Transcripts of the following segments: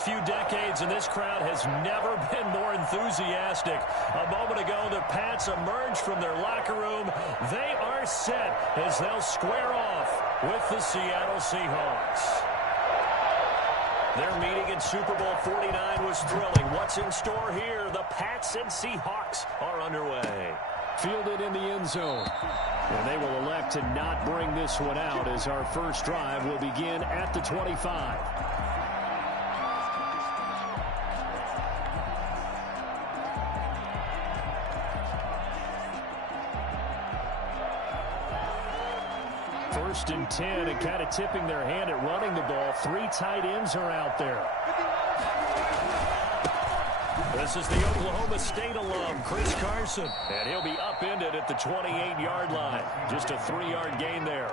Few decades, and this crowd has never been more enthusiastic. A moment ago, the Pats emerged from their locker room. They are set as they'll square off with the Seattle Seahawks. Their meeting in Super Bowl 49 was thrilling. What's in store here? The Pats and Seahawks are underway. Fielded in the end zone. And they will elect to not bring this one out as our first drive will begin at the 25. First and 10, and kind of tipping their hand at running the ball. 3 tight ends are out there. This is the Oklahoma State alum, Chris Carson, and he'll be upended at the 28-yard line. Just a 3-yard gain there.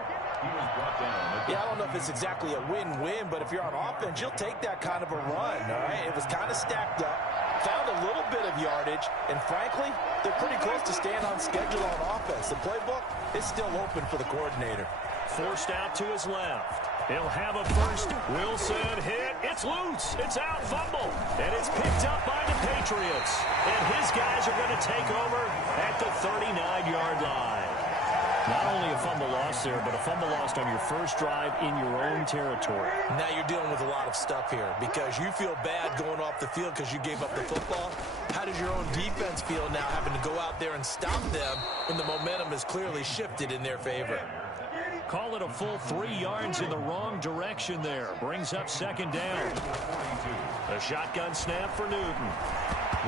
Yeah, I don't know if it's exactly a win-win, but if you're on offense, you'll take that kind of a run, all right? It was kind of stacked up, found a little bit of yardage, and frankly, they're pretty close to staying on schedule on offense. The playbook is still open for the coordinator. Forced out to his left. He'll have a first. Wilson hit. It's loose. It's out. Fumble. And it's picked up by the Patriots. And his guys are going to take over at the 39-yard line. Not only a fumble loss there, but a fumble lost on your first drive in your own territory. Now you're dealing with a lot of stuff here because you feel bad going off the field because you gave up the football. How does your own defense feel now having to go out there and stop them when the momentum is clearly shifted in their favor? Call it a full 3 yards in the wrong direction there. Brings up second down. A shotgun snap for Newton.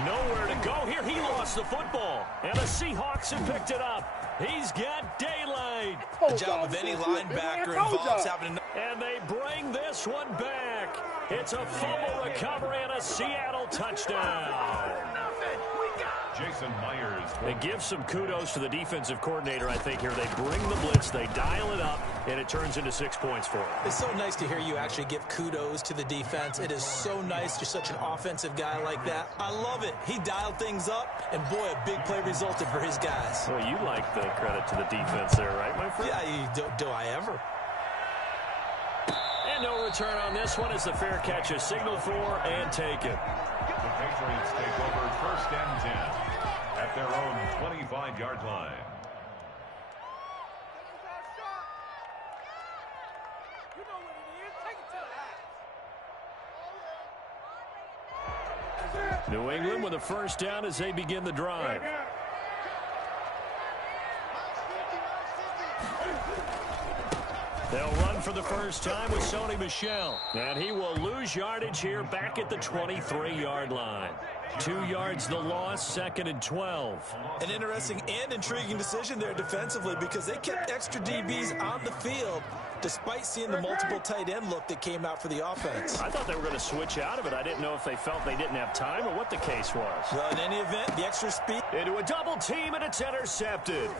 Nowhere to go here. He lost the football. And the Seahawks have picked it up. He's got daylight. The job of any linebacker involves having to... And they bring this one back. It's a fumble recovery and a Seattle touchdown. Jason Myers. They give some kudos to the defensive coordinator, I think, here. They bring the blitz, they dial it up, and it turns into 6 points for them. It's so nice to hear you actually give kudos to the defense. It is so nice. You're such an offensive guy like that. I love it. He dialed things up, and boy, a big play resulted for his guys. Well, you like the credit to the defense there, right, my friend? Yeah, do I ever? And no return on this one as the fair catch is signaled for and taken. The Patriots take over first and 10 at their own 25-yard line. New England with a first down as they begin the drive. They'll run for the first time with Sony Michel. And he will lose yardage here back at the 23-yard line. 2 yards the loss, second and 12. An interesting and intriguing decision there defensively because they kept extra DBs on the field despite seeing the multiple tight end look that came out for the offense. I thought they were going to switch out of it. I didn't know if they felt they didn't have time or what the case was. Well, in any event, the extra speed. Into a double team, and it's intercepted.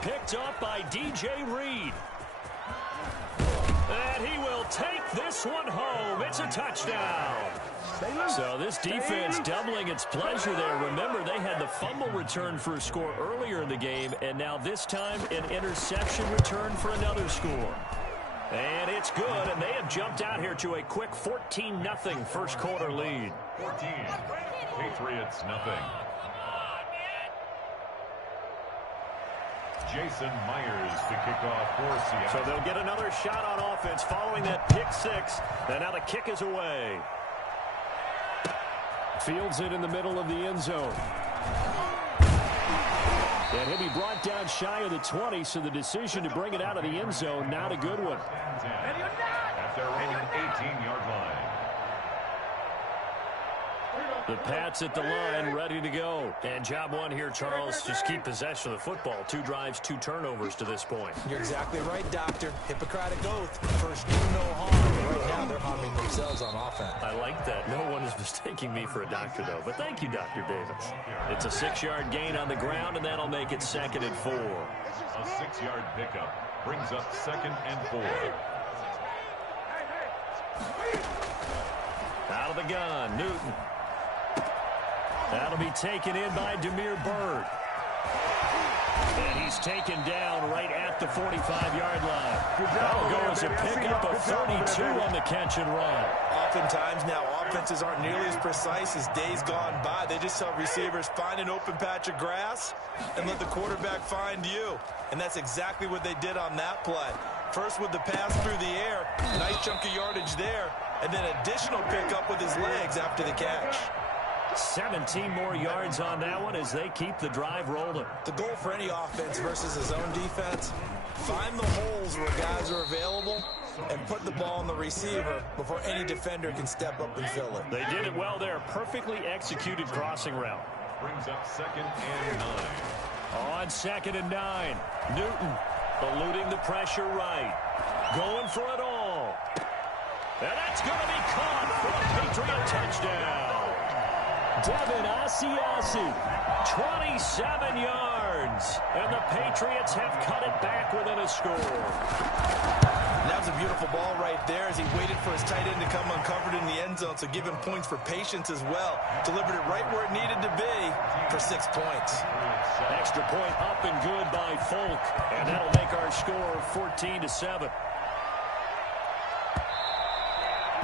Picked up by DJ Reed. And he will take this one home. It's a touchdown. So this defense doubling its pleasure there. Remember, they had the fumble return for a score earlier in the game, and now this time an interception return for another score. And it's good, and they have jumped out here to a quick 14-0 first quarter lead. 14, Patriots nothing. Jason Myers to kick off for Seattle. So they'll get another shot on offense following that pick six. And now the kick is away. Fields it in the middle of the end zone. And he'll be brought down shy of the 20, so the decision to bring it out of the end zone, not a good one. At their own 18-yard line. The Pats at the line, ready to go. And job one here, Charles, just keep possession of the football. 2 drives, 2 turnovers to this point. You're exactly right, Doctor. Hippocratic oath. First, do no harm. Right now, they're harming themselves on offense. I like that. No one is mistaking me for a doctor, though. But thank you, Dr. Davis. It's a 6-yard gain on the ground, and that'll make it 2nd and 4. A 6-yard pickup brings up 2nd and 4. Out of the gun, Newton. That'll be taken in by Damiere Byrd. And he's taken down right at the 45-yard line. That'll go as a pickup of 32 on the catch and run. Oftentimes now, offenses aren't nearly as precise as days gone by. They just tell receivers, find an open patch of grass and let the quarterback find you. And that's exactly what they did on that play. First with the pass through the air, nice chunk of yardage there, and then additional pickup with his legs after the catch. 17 more yards on that one as they keep the drive rolling. The goal for any offense versus his own defense, find the holes where guys are available and put the ball on the receiver before any defender can step up and fill it. They did it well there. Perfectly executed crossing route. Brings up 2nd and 9. On 2nd and 9, Newton eluding the pressure right. Going for it all. And that's going to be caught for a Patriot touchdown. Devin Asiasi, 27 yards. And the Patriots have cut it back within a score. That was a beautiful ball right there as he waited for his tight end to come uncovered in the end zone, so give him points for patience as well. Delivered it right where it needed to be for 6 points. Extra point up and good by Folk, and that'll make our score 14-7.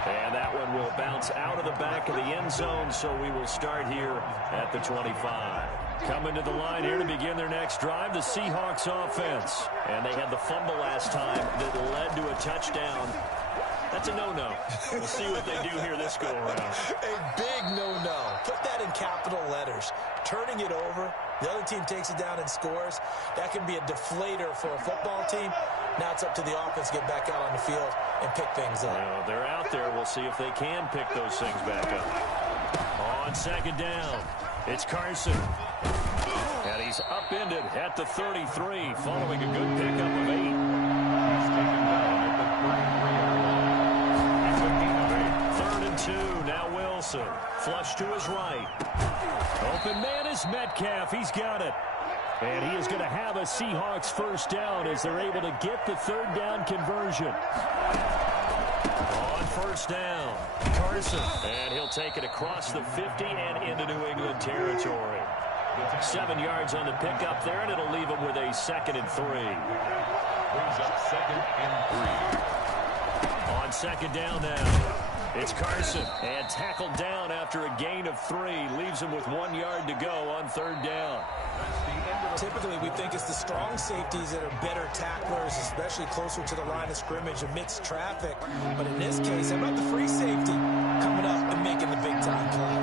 And that one will bounce out of the back of the end zone, so we will start here at the 25. Coming to the line here to begin their next drive, the Seahawks offense. And they had the fumble last time that led to a touchdown. That's a no-no. We'll see what they do here this go-around. A big no-no. Put that in capital letters. Turning it over, the other team takes it down and scores. That can be a deflator for a football team. Now it's up to the offense to get back out on the field and pick things up. Well, they're out there. We'll see if they can pick those things back up. On 2nd down, it's Carson. And he's upended at the 33, following a good pickup of 8. He's taken down at the 33-yard line. 3rd and 2, now Wilson. Flush to his right. Open man is Metcalf. He's got it. And he is going to have a Seahawks first down as they're able to get the 3rd down conversion. On 1st down, Carson. And he'll take it across the 50 and into New England territory. 7 yards on the pickup there, and it'll leave him with a 2nd and 3. Brings up 2nd and 3. On 2nd down now, it's Carson. And tackled down after a gain of 3. Leaves him with 1 yard to go on 3rd down. Typically, we think it's the strong safeties that are better tacklers, especially closer to the line of scrimmage amidst traffic. But in this case, how about the free safety coming up and making the big-time play?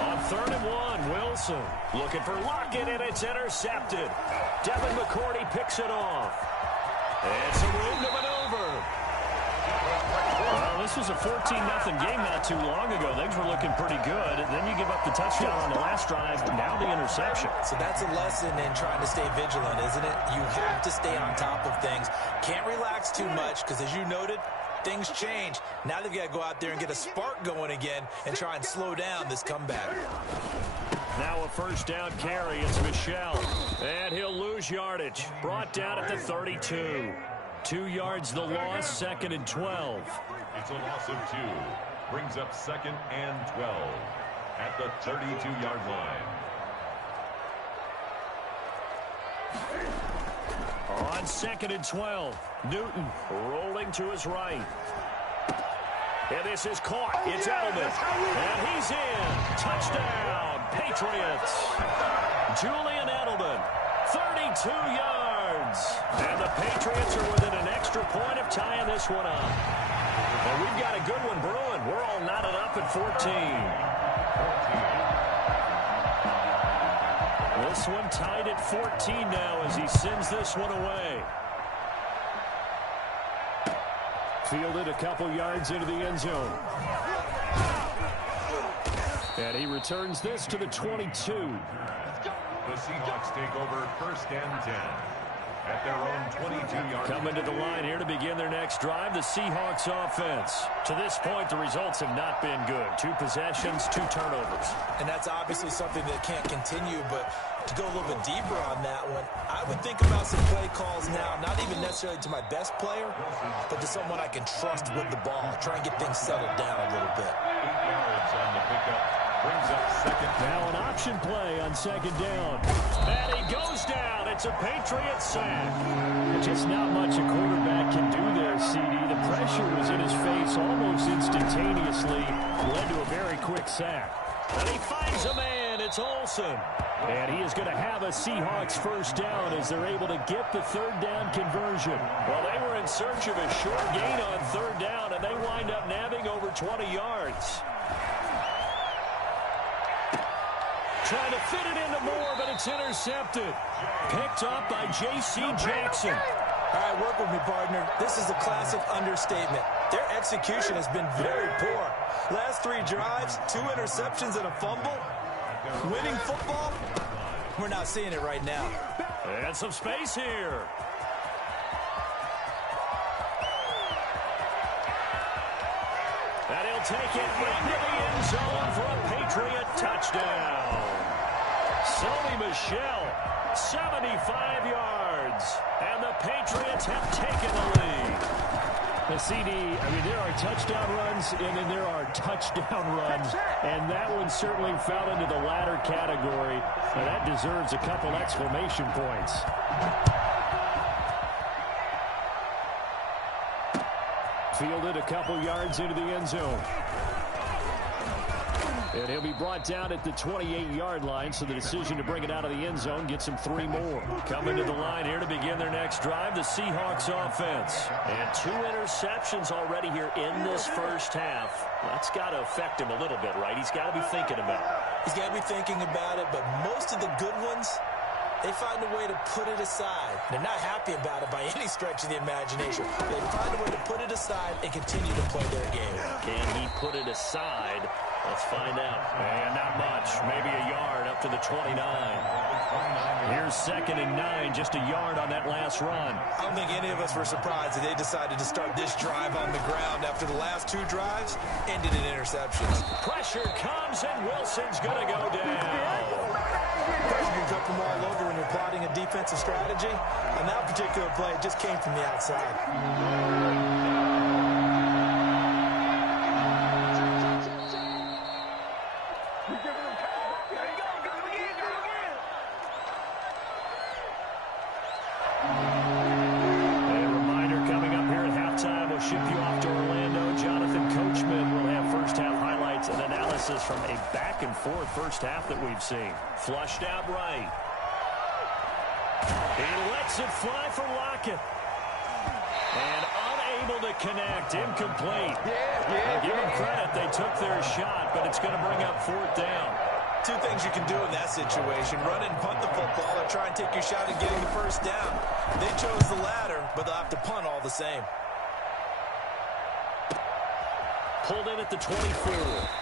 On 3rd and 1, Wilson looking for Lockett, and it's intercepted. Devin McCourty picks it off. It's a room to maneuver. Well, this was a 14-0 game not too long ago. Things were looking pretty good. And then you give up the touchdown on the last drive, now the interception. So that's a lesson in trying to stay vigilant, isn't it? You have to stay on top of things. Can't relax too much because, as you noted, things change. Now they've got to go out there and get a spark going again and try and slow down this comeback. Now a 1st down carry. It's Michel. And he'll lose yardage. Brought down at the 32. 2 yards the loss, 2nd and 12. It's a loss of 2. Brings up 2nd and 12 at the 32-yard line. On 2nd and 12, Newton rolling to his right. And this is caught. It's Edelman. And he's in. Touchdown, Patriots. Julian Edelman, 32 yards. And the Patriots are within an extra point of tying this one up. And we've got a good one brewing. We're all knotted up at 14. This one tied at 14 now as he sends this one away. Fielded a couple yards into the end zone. And he returns this to the 22. The Seahawks take over 1st and 10 at their own 22-yard line. Coming to the line here to begin their next drive, the Seahawks offense. To this point, the results have not been good. 2 possessions, 2 turnovers. And that's obviously something that can't continue, but to go a little bit deeper on that one, I would think about some play calls now, not even necessarily to my best player, but to someone I can trust with the ball. Try and get things settled down a little bit. 8 yards on the pickup Brings up second. Now an option play on second down. And he goes down. It's a Patriot sack. Just not much a quarterback can do there, CD. The pressure was in his face almost instantaneously. Led to a very quick sack. And he finds a man. It's Olsen. And he is going to have a Seahawks first down as they're able to get the third down conversion. Well, they were in search of a short gain on third down, and they wind up nabbing over 20 yards. Trying to fit it into Moore, but it's intercepted. Picked up by J.C. Jackson. All right, work with me, partner. This is a classic understatement. Their execution has been very poor. Last 3 drives, 2 interceptions and a fumble. Winning football, we're not seeing it right now. And some space here. And he'll take it into the end zone for a Patriot touchdown. Sony Michel, 75 yards. And the Patriots have taken the lead. The CD, I mean, there are touchdown runs, and then there are touchdown runs. And that one certainly fell into the latter category. And that deserves a couple exclamation points. Fielded a couple yards into the end zone. And he'll be brought down at the 28-yard line, so the decision to bring it out of the end zone gets him 3 more. Coming to the line here to begin their next drive, the Seahawks offense. And 2 interceptions already here in this first half. That's got to affect him a little bit, right? He's got to be thinking about it. He's got to be thinking about it, but most of the good ones, they find a way to put it aside. They're not happy about it by any stretch of the imagination. They find a way to put it aside and continue to play their game. Can he put it aside? Let's find out. And not much. Maybe a yard up to the 29. Here's 2nd and 9, just a yard on that last run. I don't think any of us were surprised that they decided to start this drive on the ground after the last 2 drives ended in interceptions. Pressure comes, and Wilson's going to go down. Pressure can come from all over when you're plotting a defensive strategy. On that particular play, it just came from the outside. From a back-and-forth first half that we've seen. Flushed out right. He lets it fly for Lockett. And unable to connect. Incomplete. Give them credit. They took their shot, but it's going to bring up 4th down. 2 things you can do in that situation. Run it and punt the football or try and take your shot at getting the first down. They chose the latter, but they'll have to punt all the same. Pulled in at the 24.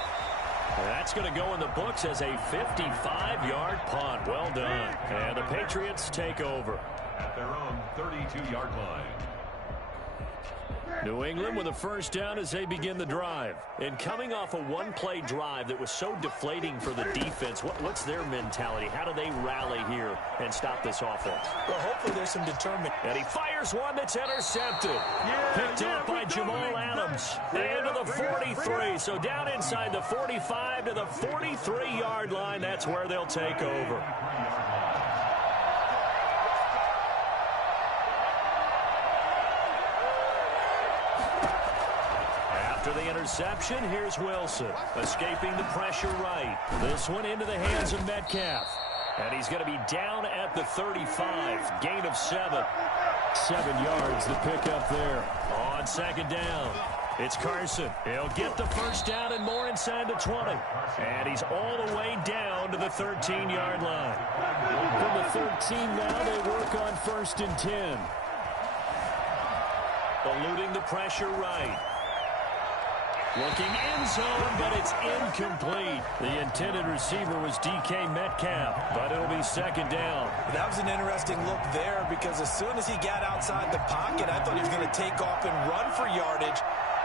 That's going to go in the books as a 55-yard punt. Well done. And the Patriots take over. At their own 32-yard line. New England with a first down as they begin the drive. And coming off a 1-play drive that was so deflating for the defense, what's their mentality? How do they rally here and stop this offense? Well, hopefully there's some determination. And he fires one that's intercepted. Picked up by Jamal Adams. Into the 43. So down inside the 45 to the 43-yard line. That's where they'll take over. After the interception, here's Wilson, escaping the pressure right. This one into the hands of Metcalf. And he's going to be down at the 35. Gain of 7. 7 yards, the pickup there. On 2nd down, it's Carson. He'll get the first down and more inside the 20. And he's all the way down to the 13-yard line. From the 13 now, they work on 1st and 10. Eluding the pressure right. Looking in zone, but it's incomplete. The intended receiver was DK Metcalf, but it'll be 2nd down. That was an interesting look there because as soon as he got outside the pocket, I thought he was going to take off and run for yardage.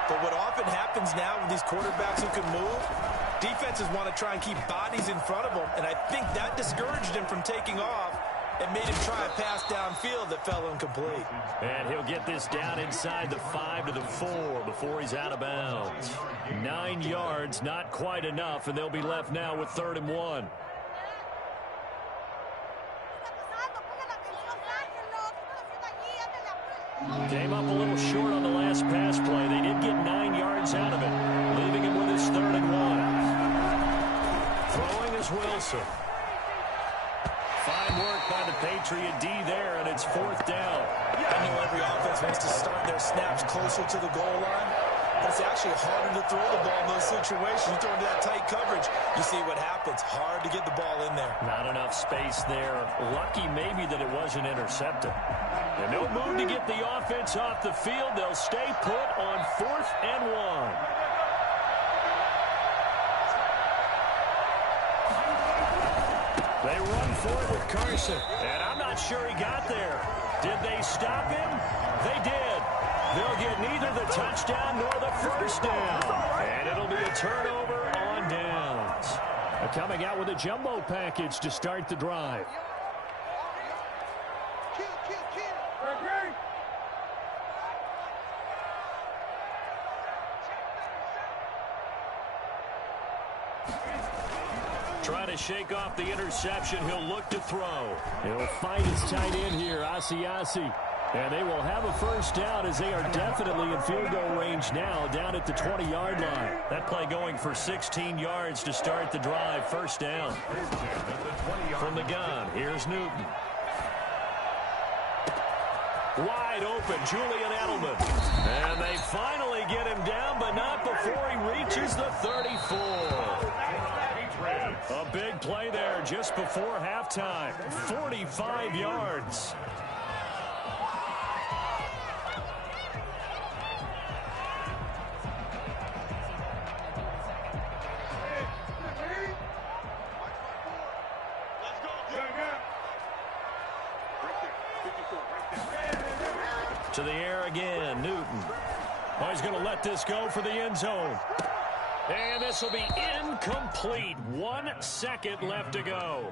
But what often happens now with these quarterbacks who can move, defenses want to try and keep bodies in front of them, and I think that discouraged him from taking off and made him try a pass downfield that fell incomplete. And he'll get this down inside the 5 to the 4 before he's out of bounds. 9 9 yards, not quite enough, and they'll be left now with 3rd and 1. Came up a little short on the last pass play. They did get 9 yards out of it, leaving him with his 3rd and 1. Throwing is Wilson. Fine work by the Patriot D there, and it's 4th down. I know every offense wants to start their snaps closer to the goal line, but it's actually harder to throw the ball in those situations. You throw into that tight coverage, you see what happens. Hard to get the ball in there. Not enough space there. Lucky maybe that it wasn't intercepted. And no move to get the offense off the field. They'll stay put on 4th and 1. They run forward with Carson, and I'm not sure he got there. Did they stop him? They did. They'll get neither the touchdown nor the 1st down, and it'll be a turnover on downs. Coming out with a jumbo package to start the drive. Trying to shake off the interception. He'll look to throw. He'll find his tight end here, Asiasi. And they will have a 1st down as they are definitely in field goal range now, down at the 20-yard line. That play going for 16 yards to start the drive. 1st down. From the gun, here's Newton. Wide open, Julian Edelman. And they finally get him down, but not before he reaches the 34. A big play there just before halftime. 45 yards. To the air again, Newton. Oh, he's going to let this go for the end zone. And this will be incomplete. 1 second left to go.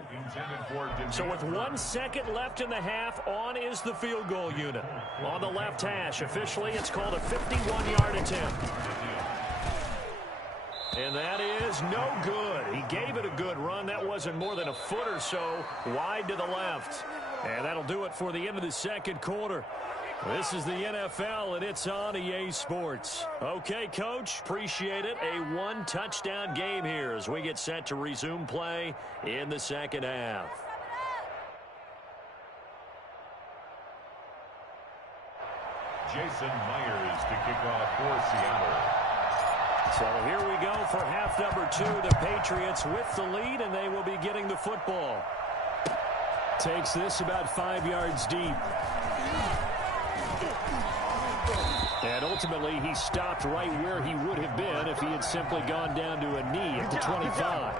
So with 1 second left in the half, on is the field goal unit. On the left hash, officially it's called a 51-yard attempt. And that is no good. He gave it a good run. That wasn't more than a foot or so wide to the left. And that'll do it for the end of the 2nd quarter. This is the NFL, and it's on EA Sports. Okay, Coach, appreciate it. A 1-touchdown game here as we get set to resume play in the 2nd half. Jason Myers to kick off for Seattle. So here we go for half number 2. The Patriots with the lead, and they will be getting the football. Takes this about 5 yards deep. And ultimately, he stopped right where he would have been if he had simply gone down to a knee at the 25.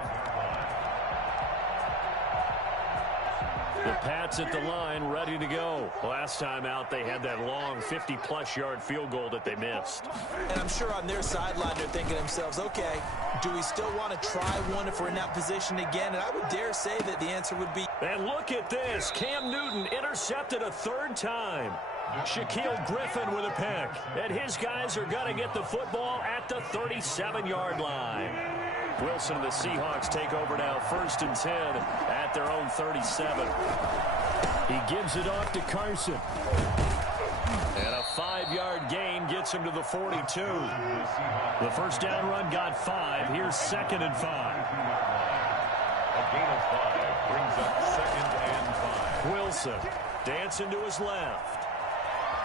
The Pats at the line, ready to go. Last time out, they had that long 50-plus yard field goal that they missed. And I'm sure on their sideline, they're thinking to themselves, okay, do we still want to try one if we're in that position again? And I would dare say that the answer would be... And look at this. Cam Newton intercepted a 3rd time. Shaquille Griffin with a pick. And his guys are going to get the football at the 37-yard line. Wilson and the Seahawks take over now, 1st and 10 at their own 37. He gives it off to Carson. And a 5-yard gain gets him to the 42. The 1st down run got 5. Here's 2nd and 5. A gain of 5 brings up 2nd and 5. Wilson dancing to his left.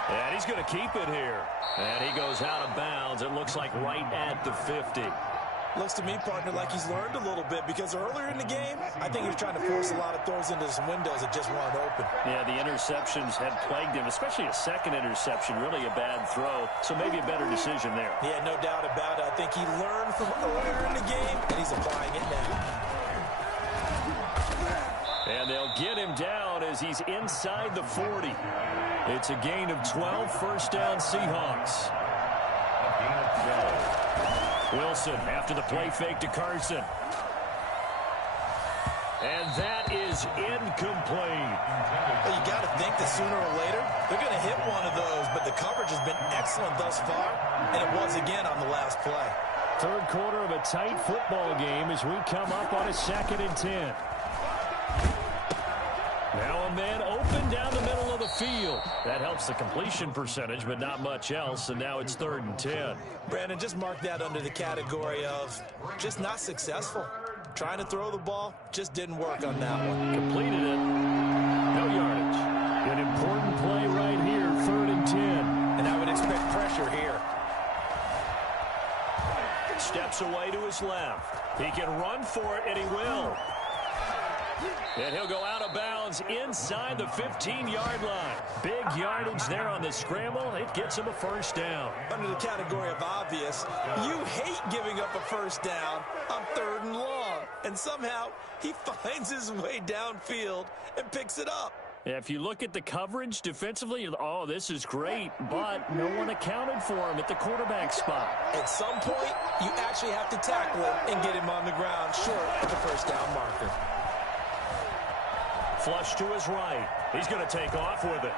And he's going to keep it here. And he goes out of bounds. It looks like right at the 50. Looks to me, partner, like he's learned a little bit, because earlier in the game, I think he was trying to force a lot of throws into some windows that just weren't open. Yeah, the interceptions had plagued him, especially a 2nd interception, really a bad throw. So maybe a better decision there. Yeah, no doubt about it. I think he learned from earlier in the game, and he's applying it now. And they'll get him down as he's inside the 40. It's a gain of 12, 1st down Seahawks. A gain of 12. Wilson after the play fake to Carson. And that is incomplete. Well, you got to think that sooner or later, they're going to hit one of those, but the coverage has been excellent thus far, and it was again on the last play. Third quarter of a tight football game as we come up on a 2nd and 10. Now a man open down the middle of the field. That helps the completion percentage, but not much else, and now it's 3rd and 10. Brandon, just mark that under the category of just not successful. Trying to throw the ball, just didn't work on that one. Completed it. No yardage. An important play right here, 3rd and 10. And I would expect pressure here. Steps away to his left. He can run for it, and he will. And he'll go out of bounds inside the 15-yard line. Big yardage there on the scramble. It gets him a 1st down. Under the category of obvious, you hate giving up a 1st down on 3rd and long. And somehow he finds his way downfield and picks it up. If you look at the coverage defensively, oh, this is great, but no one accounted for him at the quarterback spot. At some point, you actually have to tackle him and get him on the ground short of the 1st down marker. Flush to his right. He's going to take off with it.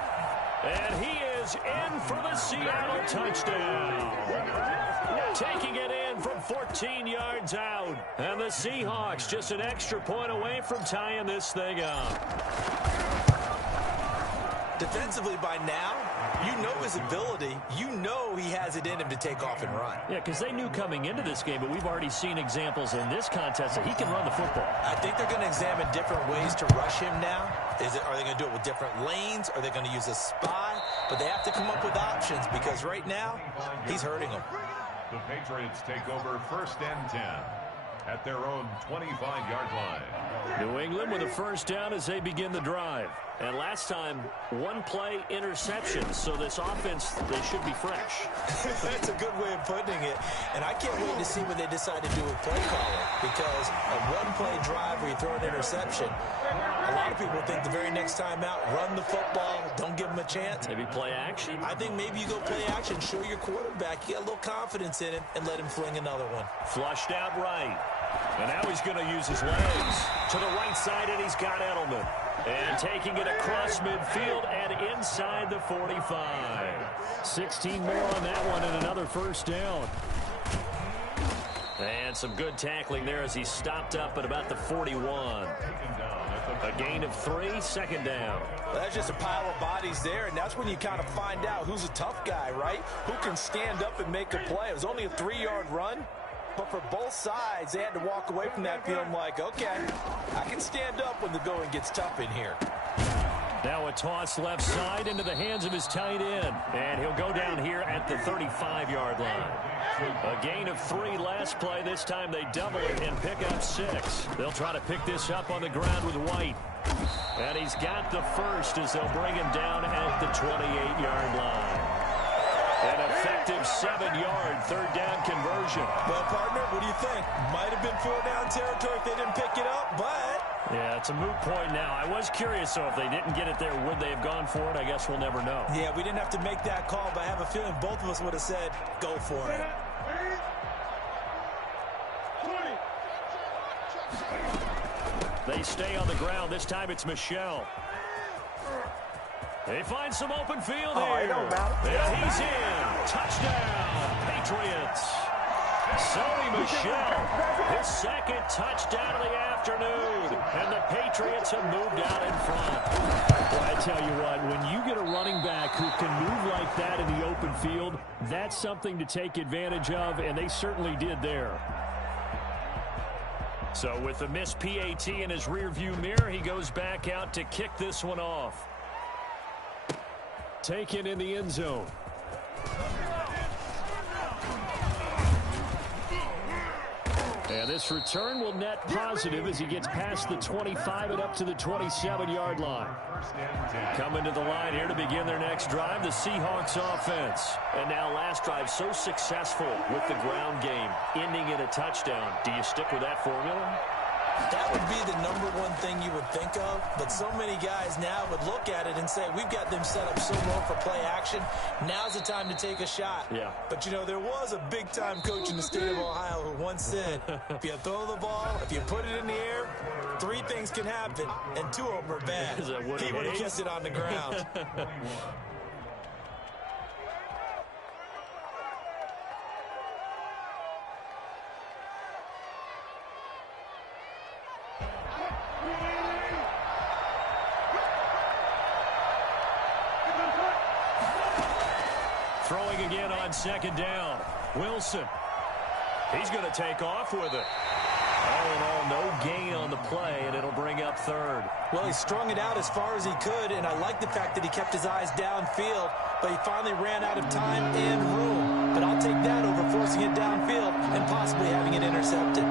And he is in for the Seattle touchdown. Taking it in from 14 yards out. And the Seahawks just an extra point away from tying this thing up. Defensively by now, you know his ability. You know he has it in him to take off and run. Yeah, because they knew coming into this game, but we've already seen examples in this contest that he can run the football. I think they're going to examine different ways to rush him now. Are they going to do it with different lanes? Are they going to use a spy? But they have to come up with options because right now, he's hurting them. The Patriots take over 1st and 10 at their own 25-yard line. New England with a 1st down as they begin the drive. And last time, 1-play interception. So this offense, they should be fresh. That's a good way of putting it. And I can't wait to see what they decide to do with play calling. Because a 1-play drive where you throw an interception, a lot of people think the very next time out, run the football, don't give them a chance. Maybe play action? I think maybe you go play action, show your quarterback, you get a little confidence in him, and let him fling another one. Flushed out right. And now he's going to use his legs. To the right side, and he's got Edelman. And taking it across midfield and inside the 45. 16 more on that one and another 1st down. And some good tackling there as he stopped up at about the 41. A gain of 3, 2nd down. Well, that's just a pile of bodies there, and that's when you kind of find out who's a tough guy, right? Who can stand up and make a play. It was only a 3-yard run. But for both sides, they had to walk away from that feeling like, okay, I can stand up when the going gets tough in here. Now a toss left side into the hands of his tight end. And he'll go down here at the 35-yard line. A gain of 3 last play. This time they double it and pick up 6. They'll try to pick this up on the ground with White. And he's got the 1st as they'll bring him down at the 28-yard line. An effective 7-yard 3rd down conversion. Well, partner, what do you think? Might have been 4-down territory if they didn't pick it up, but... Yeah, it's a moot point now. I was curious, so if they didn't get it there, would they have gone for it? I guess we'll never know. Yeah, we didn't have to make that call, but I have a feeling both of us would have said, go for it. They stay on the ground. This time it's Michel. They find some open field here. And he's in. Touchdown, Patriots. Sony Michel, his 2nd touchdown of the afternoon. And the Patriots have moved out in front. Well, I tell you what, when you get a running back who can move like that in the open field, that's something to take advantage of, and they certainly did there. So with the missed PAT in his rearview mirror, he goes back out to kick this one off. Taken in the end zone. And this return will net positive as he gets past the 25 and up to the 27-yard line. Coming to the line here to begin their next drive, the Seahawks offense. And now last drive so successful with the ground game, ending in a touchdown. Do you stick with that formula? That would be the #1 thing you would think of, but so many guys now would look at it and say, we've got them set up so well for play action, now's the time to take a shot. Yeah. But, you know, there was a big-time coach in the state of Ohio who once said, if you throw the ball, if you put it in the air, 3 things can happen, and 2 of them are bad. He would have kissed it on the ground. Throwing again on second down. Wilson. He's going to take off with it. All in all, no gain on the play, and it'll bring up third. Well, he strung it out as far as he could, and I like the fact that he kept his eyes downfield, but he finally ran out of time and room. But I'll take that over forcing it downfield and possibly having it intercepted.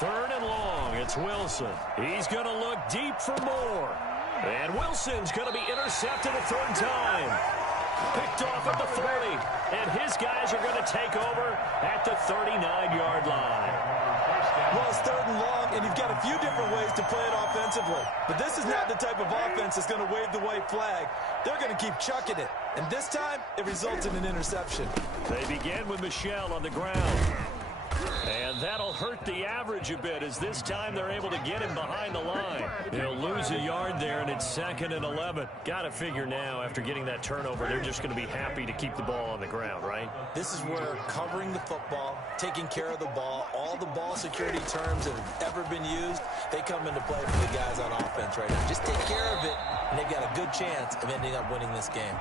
Third and long, it's Wilson. He's going to look deep for more. And Wilson's going to be intercepted a third time. Picked off at the 40, and his guys are going to take over at the 39-yard line. Well, it's third and long, and you've got a few different ways to play it offensively. But this is not the type of offense that's going to wave the white flag. They're going to keep chucking it. And this time, it results in an interception. They begin with Michel on the ground. And that'll hurt the average a bit as this time they're able to get him behind the line. They'll lose a yard there, and it's 2nd and 11. Got to figure now, after getting that turnover, they're just going to be happy to keep the ball on the ground, right? This is where covering the football, taking care of the ball, all the ball security terms that have ever been used, they come into play for the guys on offense right now. Just take care of it, and they've got a good chance of ending up winning this game.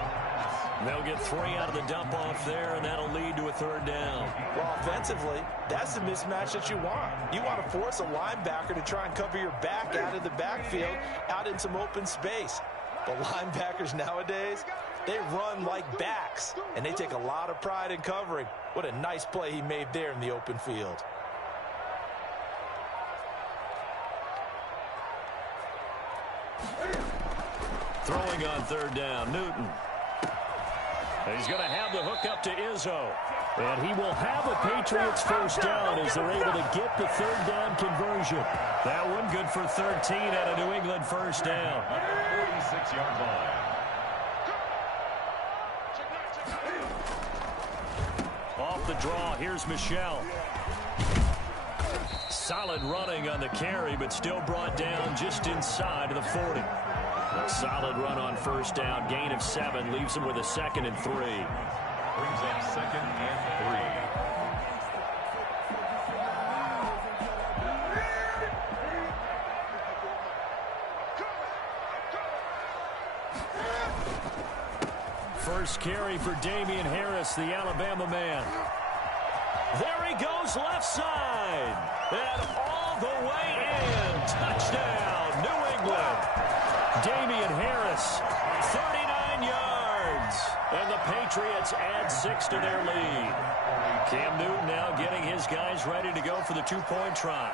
They'll get 3 out of the dump-off there, and that'll lead to a third down. Well, offensively, that's the mismatch that you want. You want to force a linebacker to try and cover your back out of the backfield, out in some open space. But linebackers nowadays, they run like backs, and they take a lot of pride in covering. What a nice play he made there in the open field. Throwing on third down, Newton. He's going to have the hook up to Izzo. And he will have a Patriots first down as they're able to get the third down conversion. That one good for 13 at a New England first down. 46-yard line. Off the draw, here's Michel. Solid running on the carry, but still brought down just inside of the 40. A solid run on first down, gain of 7, leaves him with a 2nd and 3. Brings up 2nd and 3. First carry for Damian Harris, the Alabama man. There he goes, left side. And all the way in. Touchdown, New England. Damian Harris, 39 yards. And the Patriots add 6 to their lead. Cam Newton now getting his guys ready to go for the 2-point try.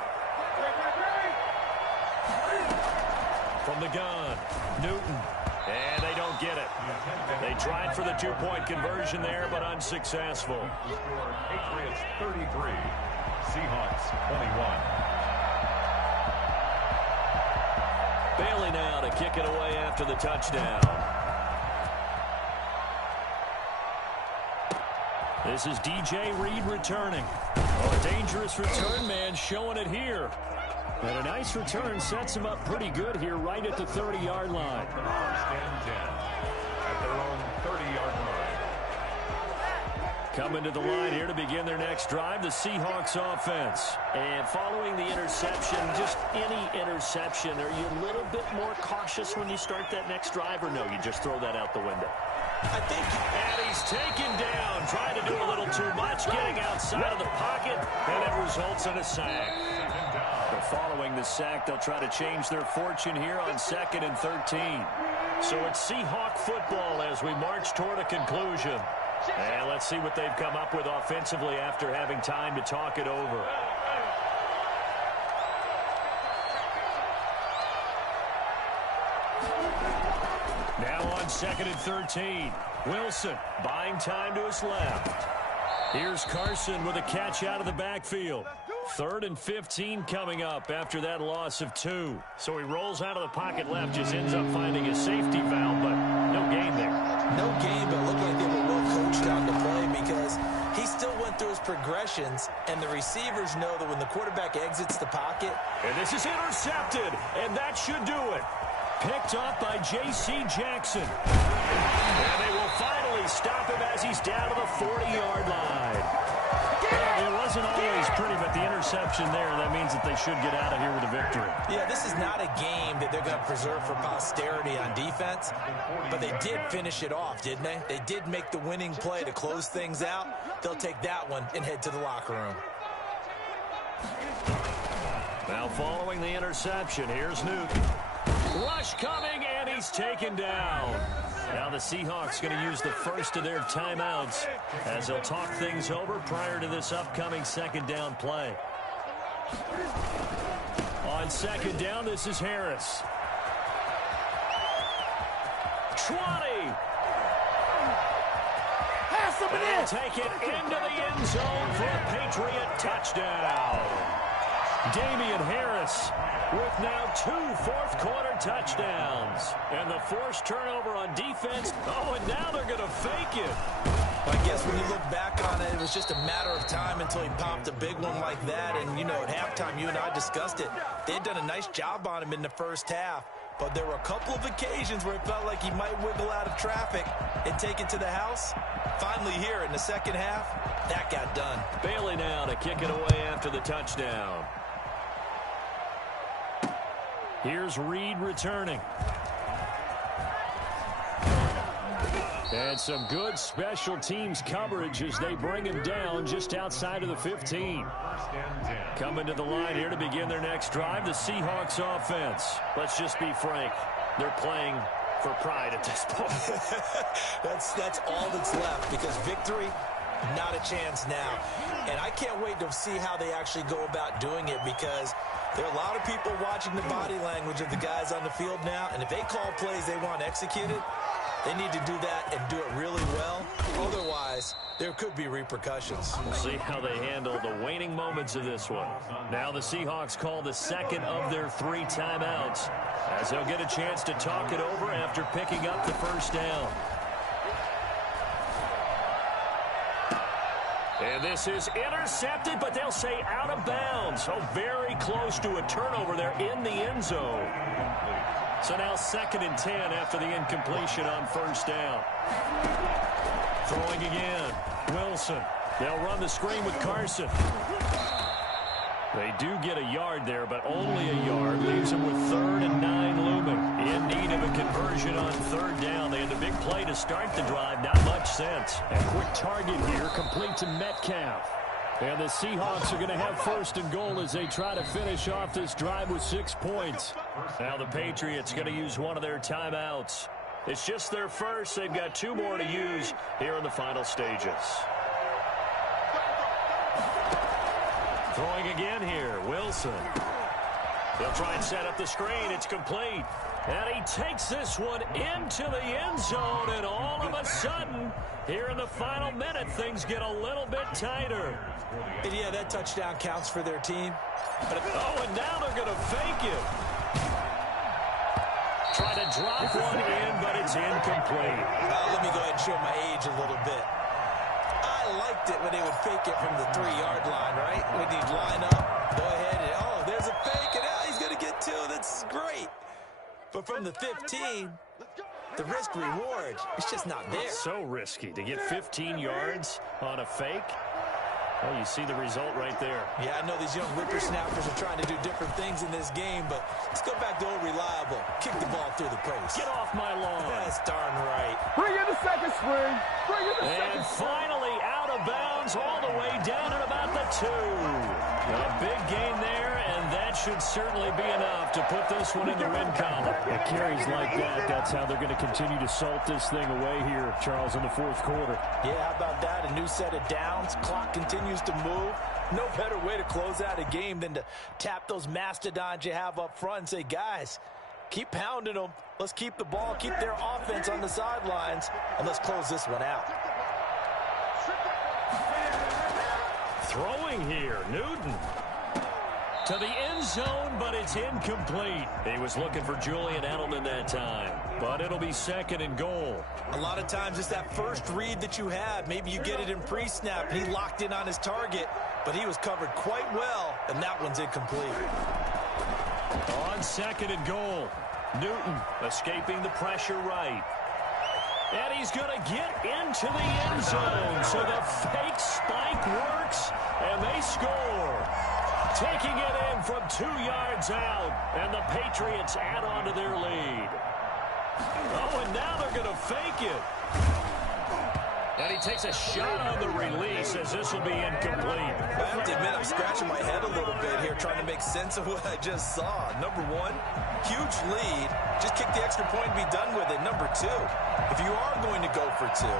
From the gun, Newton. And they don't get it. They tried for the 2-point conversion there, but unsuccessful. Patriots 33, Seahawks 21. Bailey now to kick it away after the touchdown. This is DJ Reed returning. Oh, a dangerous return man showing it here. And a nice return sets him up pretty good here right at the 30-yard line. First and 10 at their own 30-yard line. Coming to the line here to begin their next drive, the Seahawks offense. And following the interception, just any interception, are you a little bit more cautious when you start that next drive, or no, you just throw that out the window? I think. And he's taken down, trying to do a little too much, getting outside of the pocket, and it results in a sack. But following the sack, they'll try to change their fortune here on 2nd and 13. So it's Seahawk football as we march toward a conclusion. And let's see what they've come up with offensively after having time to talk it over. Now on 2nd and 13. Wilson buying time to his left. Here's Carson with a catch out of the backfield. 3rd and 15 coming up after that loss of 2. So he rolls out of the pocket left, just ends up finding a safety valve, but no gain there. No gain, but it looked like they were well coached on the play because he still went through his progressions, and the receivers know that when the quarterback exits the pocket. And this is intercepted, and that should do it. Picked off by J.C. Jackson. And they will finally stop him as he's down to the 40-yard line. interception there. That means that they should get out of here with a victory. Yeah, this is not a game that they're going to preserve for posterity on defense, but they did finish it off, didn't they? They did make the winning play to close things out. They'll take that one and head to the locker room. Now following the interception, here's Newton. Rush coming, and he's taken down. Now the Seahawks going to use the first of their timeouts as they'll talk things over prior to this upcoming second down play. On second down, this is Harris. 20. They'll take it into the end zone for a Patriot touchdown. Damian Harris with now 2 fourth-quarter touchdowns. And the forced turnover on defense. Oh, and now they're going to fake it. I guess when you look back on it, it was just a matter of time until he popped a big one like that. And, you know, at halftime, you and I discussed it. They had done a nice job on him in the first half. But there were a couple of occasions where it felt like he might wiggle out of traffic and take it to the house. Finally here in the second half, that got done. Bailey now to kick it away after the touchdown. Here's Reed returning. And some good special teams coverage as they bring him down just outside of the 15. Coming to the line here to begin their next drive, the Seahawks offense. Let's just be frank, they're playing for pride at this point. That's all that's left, because victory, not a chance now. And I can't wait to see how they actually go about doing it, because there are a lot of people watching the body language of the guys on the field now, and if they call plays they want executed, they need to do that and do it really well. Otherwise, there could be repercussions. We'll see how they handle the waning moments of this one. Now the Seahawks call the second of their 3 timeouts, as they'll get a chance to talk it over after picking up the first down. And this is intercepted, but they'll say out of bounds. So very close to a turnover there in the end zone. So now 2nd and 10 after the incompletion on first down. Throwing again, Wilson. They'll run the screen with Carson. They do get a yard there, but only a yard. Leaves them with 3rd and 9 looming. In need of a conversion on 3rd down. They had a big play to start the drive. Not much sense. A quick target here, complete to Metcalf. And the Seahawks are going to have 1st and goal as they try to finish off this drive with 6 points. Now the Patriots going to use one of their timeouts. It's just their first. They've got 2 more to use here in the final stages. Throwing again here, Wilson. They'll try and set up the screen. It's complete. And he takes this one into the end zone. And all of a sudden, here in the final minute, things get a little bit tighter. And yeah, that touchdown counts for their team. But and now they're going to fake it. Try to drop one in, but it's incomplete. Let me go ahead and show my age a little bit. I liked it when they would fake it from the 3-yard line, right? When you'd line up, go ahead, and oh, there's a fake, and he's going to get 2. That's great. But from the 15, the risk-reward, it's just not there. So risky to get 15 yards on a fake. Well, you see the result right there. Yeah, I know these young whippersnappers are trying to do different things in this game, but let's go back to old reliable. Kick the ball through the post. Get off my lawn. That's darn right. Bring in the second string. Bring in the and second string. Finally out of bounds all the way down at about the 2. A big gain there, and that should certainly be enough to put this one in the win column. It carries like that. That's how they're going to continue to salt this thing away here, Charles, in the 4th quarter. Yeah, how about that? A new set of downs. Clock continues to move. No better way to close out a game than to tap those mastodons you have up front and say, guys, keep pounding them. Let's keep the ball, keep their offense on the sidelines, and let's close this one out. Throwing here, Newton. To the end zone, but it's incomplete. He was looking for Julian Edelman that time, but it'll be 2nd and goal. A lot of times it's that first read that you have. Maybe you get it in pre-snap. He locked in on his target, but he was covered quite well, and that one's incomplete. On 2nd and goal, Newton escaping the pressure right. And he's going to get into the end zone. So the fake spike works, and they score. Taking it in from 2 yards out, and the Patriots add on to their lead. Oh, and now they're going to fake it. And he takes a shot on the release as this will be incomplete. I have to admit, I'm scratching my head a little bit here trying to make sense of what I just saw. Number one, huge lead. Just kick the extra point and be done with it. Number two, if you are going to go for two,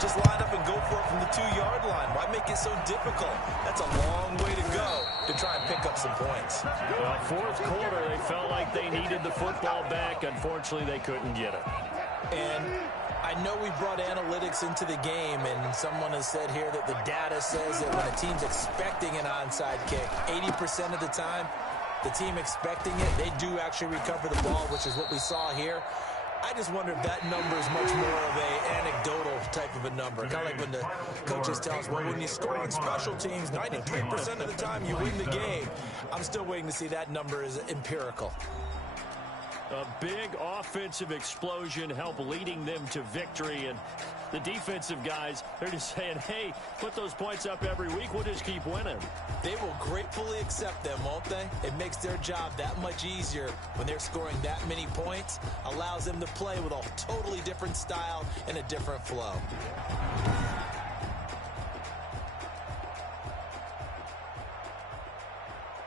just line up and go for it from the 2-yard line. Why make it so difficult? That's a long way to go to try and pick up some points. Well, fourth quarter, they felt like they needed the football back. Unfortunately, they couldn't get it. And I know we brought analytics into the game, and someone has said here that the data says that when a team's expecting an onside kick, 80% of the time, the team expecting it, they do actually recover the ball, which is what we saw here. I just wonder if that number is much more of an anecdotal type of a number. Kind of like when the coaches tell us, well, when you score on special teams, 93% of the time you win the game. I'm still waiting to see that number is empirical. A big offensive explosion helped leading them to victory. And the defensive guys, they're just saying, hey, put those points up every week. We'll just keep winning. They will gratefully accept them, won't they? It makes their job that much easier when they're scoring that many points. Allows them to play with a totally different style and a different flow.